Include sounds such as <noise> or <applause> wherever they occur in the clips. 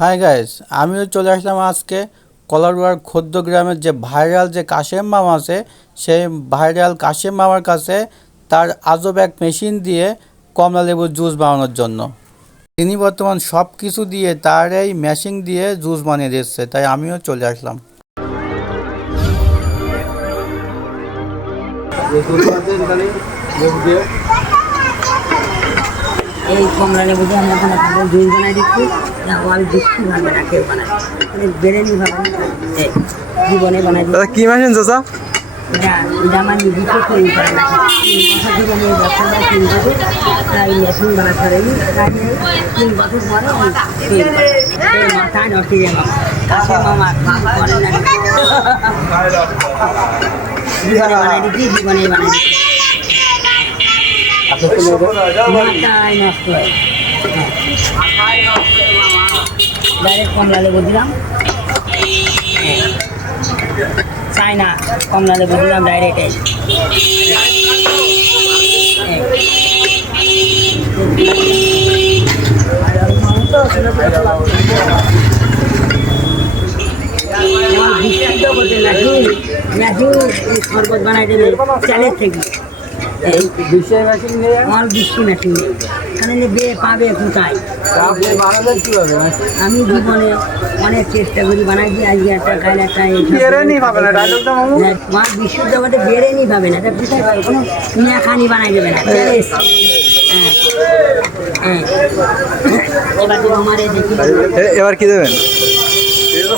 Hi guys আমিও চলে আসলাম আজকে কলারুয়ার ক্ষুদ্র গ্রামের যে ভাইরাল যে কাশেম মামা আছে, সেই ভাইরাল কাশেম মামার কাছে তার আজব এক মেশিন দিয়ে কমলা লেবুর জুস বানানোর জন্য। তিনি বর্তমান সব কিছু দিয়ে তার এই মেশিন দিয়ে জুস বানিয়ে দিচ্ছে তাই আমিও চলে আসলাম। এই কমলা লেবু দিয়ে আমরা কোনো ভালো জুস বানাই দিচ্ছি ওয়াল বৃষ্টি ভাবে না কেউ বানায় মানে বেরেনি ভাবে জীবনে বানাই দিচ্ছি কি মেশিন চাচা এটা এটা আমার নিজেকে তৈরি করে না বছর ধরে আমি ব্যবসাটা তিন বছর তাই মেশিন বানাতে পারিনি। তাই তিন বছর পরে আমি তৈরি করি। এই মাথায় নষ্ট হয়ে মামা কাছে মামা জীবনে বানাই দিচ্ছি জীবনে বানাই দিচ্ছি ডাইরেক্ট কমলা লেবু দিলাম। চাইনা কমলা লেবু দিলাম ডাইরেক্ট এই। শরবত বানাই দেবে চ্যালেঞ্জ থেকে। এই মেশিন নিয়ে আমার বৃষ্টি মেশিন নেই এখানে বে পাবে কোথায় আপনি বানাবেন কীভাবে আমি জীবনে অনেক চেষ্টা করি বানাই দিই আজকে একটা কাল একটা বেরেনি পাবে না, ডায়লগটা মামু। আমার বিশ্ব জগতে বেরেনি পাবে না। এটা কোথায় পাবে? কোনো মিয়াখানি বানাই দেবে না। হ্যাঁ হ্যাঁ। এবার কি দেবেন এবার দেখি আমার দেখি নেব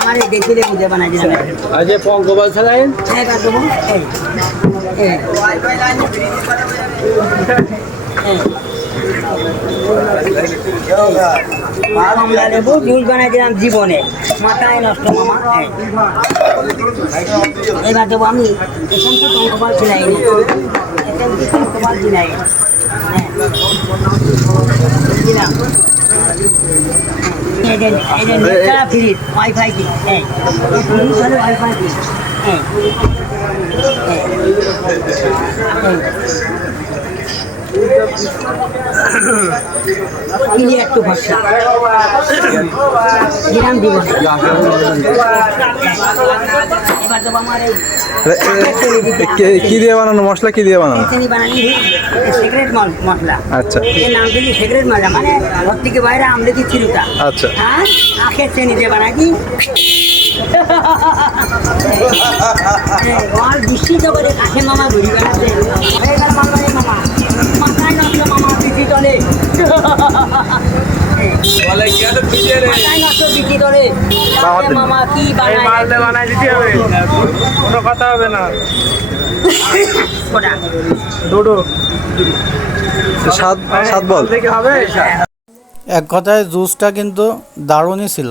আমার এই দেখি লেবু দিয়ে বানাই দিলাম আজ পঙ্কবাল এই এই এই। লেবু জুস বানাই দিলাম জীবনে। মাথায় নষ্ট মামা এবার দেবো আমি। এখান থেকে পঙ্কপাল ছিলাই এখান ছিলাই হ্যাঁ। দিলাম একটু ভরসা দিলাম দিব এবার দেবো আমার এই কি দিয়ে বানানো? মশলা কি দিয়ে বানানো? সিগারেট মশলা। আচ্ছা। এর নাম দিলি সিগারেট মশলা? মানে ঘর থেকে বাইরে আমলে দিচ্ছি রুটা আচ্ছা। <laughs> হ্যাঁ আখের চেনি দিয়ে বানাই আর বৃষ্টি জগতে কাছে মামা ঘুরি বেড়াচ্ছে। মামা কি বানায়? দিতে হবে। কোনো কথা হবে না। সাত সাত বল। এক কথায় জুসটা কিন্তু দারুণই ছিল।